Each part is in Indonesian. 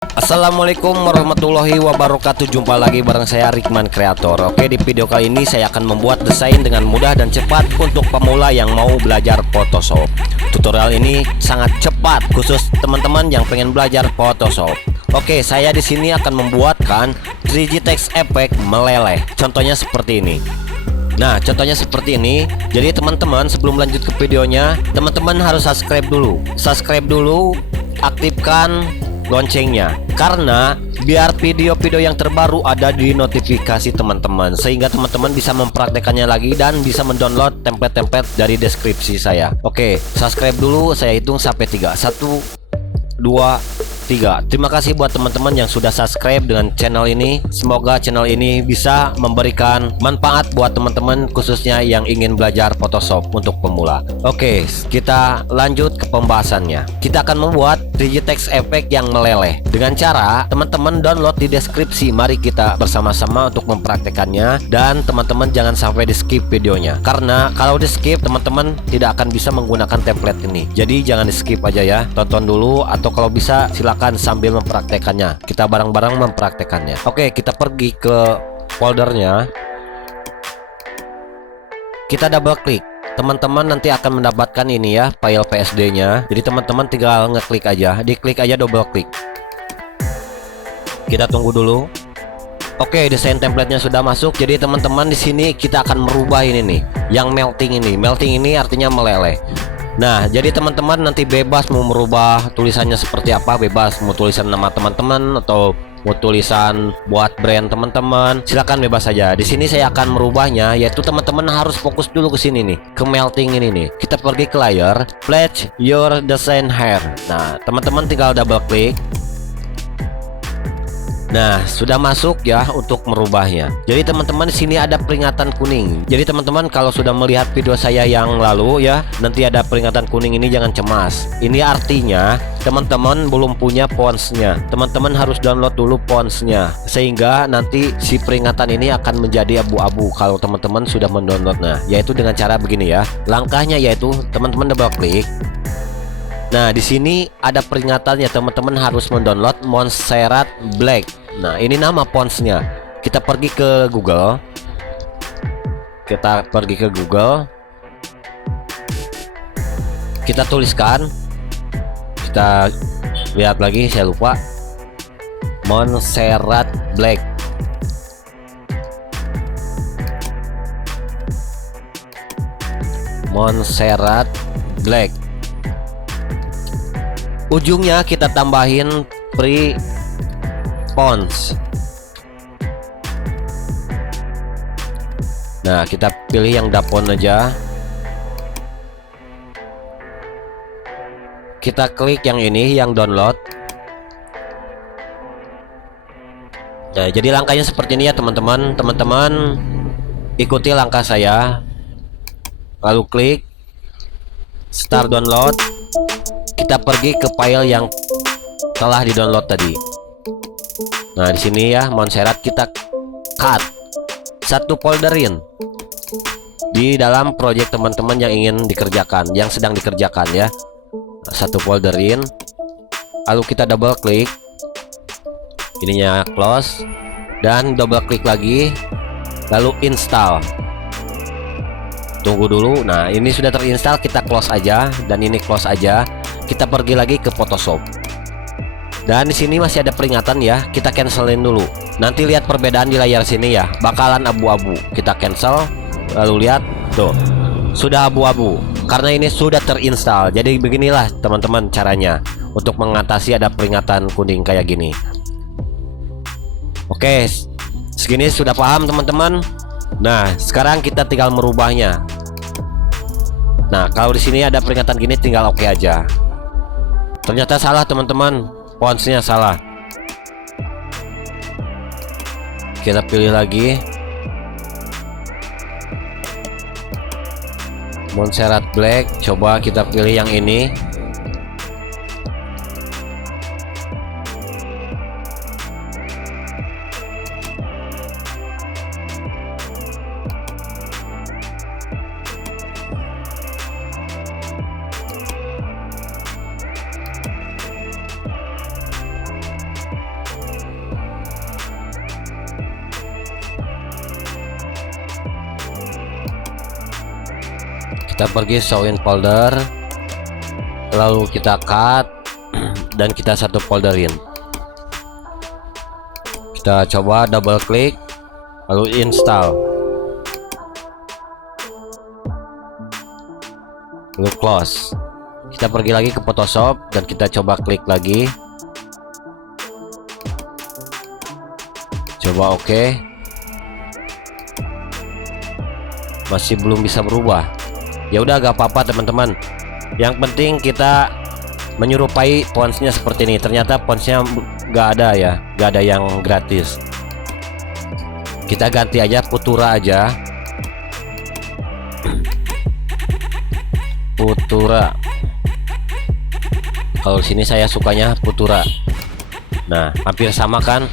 Assalamualaikum warahmatullahi wabarakatuh. Jumpa lagi bareng saya Rikman Kreator. Oke, di video kali ini saya akan membuat desain dengan mudah dan cepat untuk pemula yang mau belajar Photoshop. Tutorial ini sangat cepat khusus teman-teman yang pengen belajar Photoshop. Oke, saya di sini akan membuatkan 3D text effect meleleh. Contohnya seperti ini. Nah, contohnya seperti ini. Jadi teman-teman, sebelum lanjut ke videonya, teman-teman harus subscribe dulu. Subscribe dulu, aktifkan loncengnya, karena biar video-video yang terbaru ada di notifikasi teman-teman, sehingga teman-teman bisa mempraktekannya lagi dan bisa mendownload template-template dari deskripsi saya. Oke, subscribe dulu, saya hitung sampai 3. 1, 2, 3. Terima kasih buat teman-teman yang sudah subscribe dengan channel ini. Semoga channel ini bisa memberikan manfaat buat teman-teman, khususnya yang ingin belajar Photoshop untuk pemula. Oke, kita lanjut ke pembahasannya. Kita akan membuat 3D text effect yang meleleh dengan cara teman-teman download di deskripsi. Mari kita bersama-sama untuk mempraktekannya, dan teman-teman jangan sampai di skip videonya, karena kalau di skip teman-teman tidak akan bisa menggunakan template ini. Jadi jangan di skip aja ya, tonton dulu, atau kalau bisa silakan sambil mempraktekannya. Kita bareng-bareng mempraktekannya. Oke, kita pergi ke foldernya. Kita double klik. Teman-teman nanti akan mendapatkan ini ya, file PSD-nya. Jadi teman-teman tinggal ngeklik aja, diklik aja, double klik. Kita tunggu dulu. Oke, desain template-nya sudah masuk. Jadi teman-teman, di sini kita akan merubah ini nih, yang melting ini. Melting ini artinya meleleh. Nah, jadi teman-teman nanti bebas mau merubah tulisannya seperti apa, bebas mau tulisan nama teman-teman atau mau tulisan buat brand teman-teman, silakan bebas saja. Di sini saya akan merubahnya, yaitu teman-teman harus fokus dulu ke sini nih, ke melting ini nih. Kita pergi ke layer, place your design here. Nah, teman-teman tinggal double klik. Nah, sudah masuk ya untuk merubahnya. Jadi teman-teman, di sini ada peringatan kuning. Jadi teman-teman kalau sudah melihat video saya yang lalu ya, nanti ada peringatan kuning ini, jangan cemas. Ini artinya teman-teman belum punya fontsnya. Teman-teman harus download dulu fontsnya, sehingga nanti si peringatan ini akan menjadi abu-abu kalau teman-teman sudah mendownloadnya. Yaitu dengan cara begini ya. Langkahnya yaitu teman-teman double klik. Nah, di sini ada peringatannya, teman-teman harus mendownload Montserrat Black. Nah, ini nama fontsnya. Kita pergi ke Google. Kita tuliskan. Kita lihat lagi, saya lupa. Montserrat Black. Montserrat Black. Ujungnya kita tambahin free fonts. Nah, kita pilih yang dapon aja. Kita klik yang ini, yang download. Nah, jadi langkahnya seperti ini ya teman-teman. Teman-teman ikuti langkah saya. Lalu klik start download. Kita pergi ke file yang telah di-download tadi. Nah, di sini ya, Montserrat, kita cut. Satu folderin di dalam project teman-teman yang ingin dikerjakan, yang sedang dikerjakan ya. Satu folderin. Lalu kita double klik. Ininya close, dan double klik lagi. Lalu install. Tunggu dulu. Nah, ini sudah terinstall, kita close aja, dan ini close aja. Kita pergi lagi ke Photoshop. Dan di sini masih ada peringatan ya, kita cancelin dulu. Nanti lihat perbedaan di layar sini ya, bakalan abu-abu. Kita cancel, lalu lihat tuh, sudah abu-abu karena ini sudah terinstall. Jadi beginilah teman-teman caranya untuk mengatasi ada peringatan kuning kayak gini. Oke, segini sudah paham teman-teman. Nah, sekarang kita tinggal merubahnya. Nah, kalau di sini ada peringatan gini, tinggal oke aja. Ternyata salah teman-teman, fontsnya salah. Kita pilih lagi Montserrat Black. Coba kita pilih yang ini. Kita pergi show in folder, lalu kita cut dan kita satu folderin. Kita coba double klik lalu install, lalu close. Kita pergi lagi ke Photoshop dan kita coba klik lagi, coba oke. Masih belum bisa berubah. Ya udah, gak apa-apa teman-teman, yang penting kita menyerupai fontsnya seperti ini. Ternyata fontsnya gak ada ya, gak ada yang gratis. Kita ganti aja Futura aja, Futura. Kalau sini saya sukanya Futura. Nah, hampir sama kan,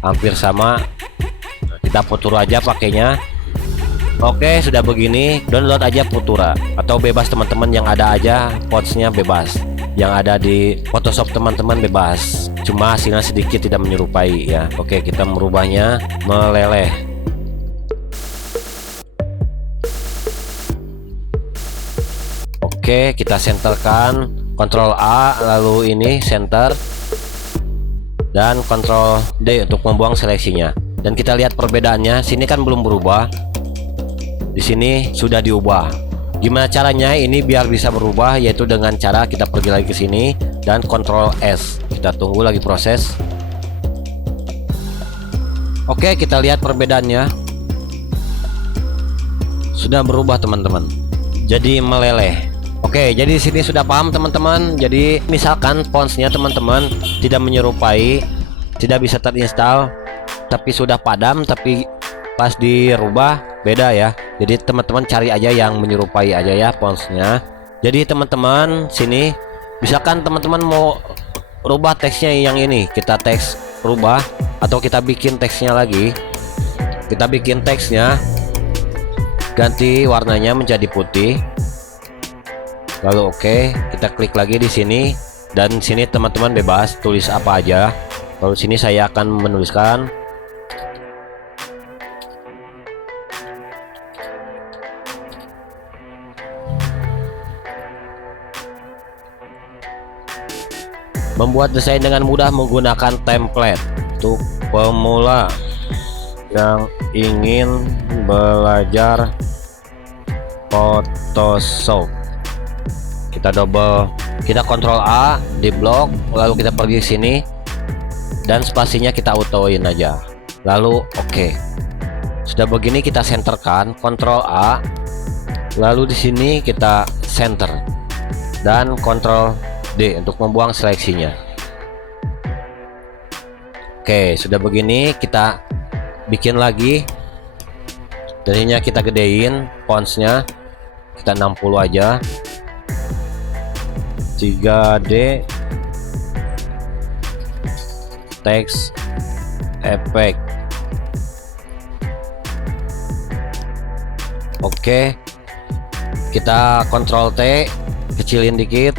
hampir sama. Kita Futura aja pakainya. Oke, sudah begini, download aja Futura atau bebas teman-teman, yang ada aja fontsnya bebas. Yang ada di Photoshop teman-teman bebas. Cuma hasilnya sedikit tidak menyerupai ya. Oke, kita merubahnya meleleh. Oke, kita senterkan, Ctrl A lalu ini center dan Ctrl D untuk membuang seleksinya. Dan kita lihat perbedaannya, sini kan belum berubah. Di sini sudah diubah. Gimana caranya ini biar bisa berubah? Yaitu dengan cara kita pergi lagi ke sini dan Ctrl S. Kita tunggu lagi proses. Oke, kita lihat perbedaannya. Sudah berubah teman-teman. Jadi meleleh. Oke, jadi di sini sudah paham teman-teman. Jadi misalkan fontsnya teman-teman tidak menyerupai, tidak bisa terinstall, tapi sudah padam, tapi pas dirubah beda ya. Jadi teman-teman cari aja yang menyerupai aja ya fontsnya. Jadi teman-teman sini, misalkan teman-teman mau rubah teksnya yang ini, kita teks rubah atau kita bikin teksnya lagi. Kita bikin teksnya, ganti warnanya menjadi putih. Lalu oke, kita klik lagi di sini dan sini teman-teman bebas tulis apa aja. Lalu sini saya akan menuliskan membuat desain dengan mudah menggunakan template untuk pemula yang ingin belajar Photoshop. Kita Ctrl A di blok, lalu kita pergi ke sini dan spasinya kita autoin aja. Lalu oke. Sudah begini kita senterkan, Ctrl A, lalu di sini kita center dan Ctrl D untuk membuang seleksinya. Oke, sudah begini kita bikin lagi. Jadinya kita gedein fontsnya, kita 60 aja. 3D text effect. Oke, kita Ctrl T, kecilin dikit.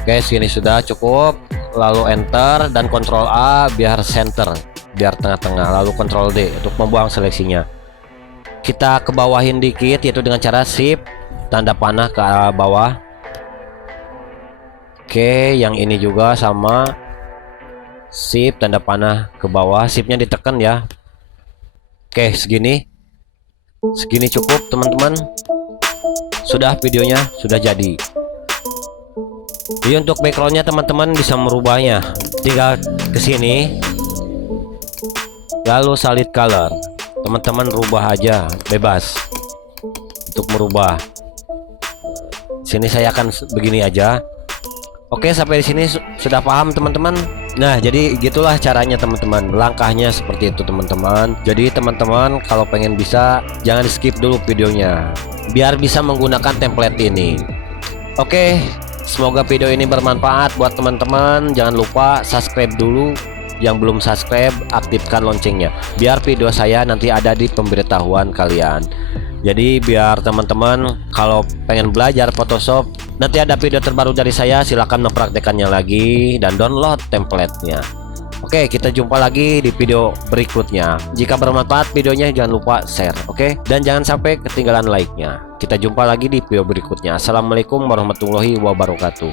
Oke, sini sudah cukup. Lalu enter dan Ctrl A biar center, biar tengah-tengah. Lalu Ctrl D untuk membuang seleksinya. Kita ke bawahin dikit, yaitu dengan cara shift tanda panah ke bawah. Oke, yang ini juga sama, shift tanda panah ke bawah, shiftnya ditekan ya. Oke, segini cukup teman-teman. Sudah, videonya sudah jadi. Jadi untuk backgroundnya teman-teman bisa merubahnya, tinggal ke sini lalu solid color, teman-teman rubah aja bebas untuk merubah. Sini saya akan begini aja. Oke, sampai di sini sudah paham teman-teman. Nah, jadi gitulah caranya teman-teman, langkahnya seperti itu teman-teman. Jadi teman-teman kalau pengen bisa jangan di skip dulu videonya biar bisa menggunakan template ini. Oke, semoga video ini bermanfaat buat teman-teman. Jangan lupa subscribe dulu, yang belum subscribe aktifkan loncengnya biar video saya nanti ada di pemberitahuan kalian. Jadi biar teman-teman kalau pengen belajar Photoshop, nanti ada video terbaru dari saya, silahkan mempraktekannya lagi dan download templatenya. Oke, kita jumpa lagi di video berikutnya. Jika bermanfaat videonya jangan lupa share, oke? Dan jangan sampai ketinggalan like-nya. Kita jumpa lagi di video berikutnya. Assalamualaikum warahmatullahi wabarakatuh.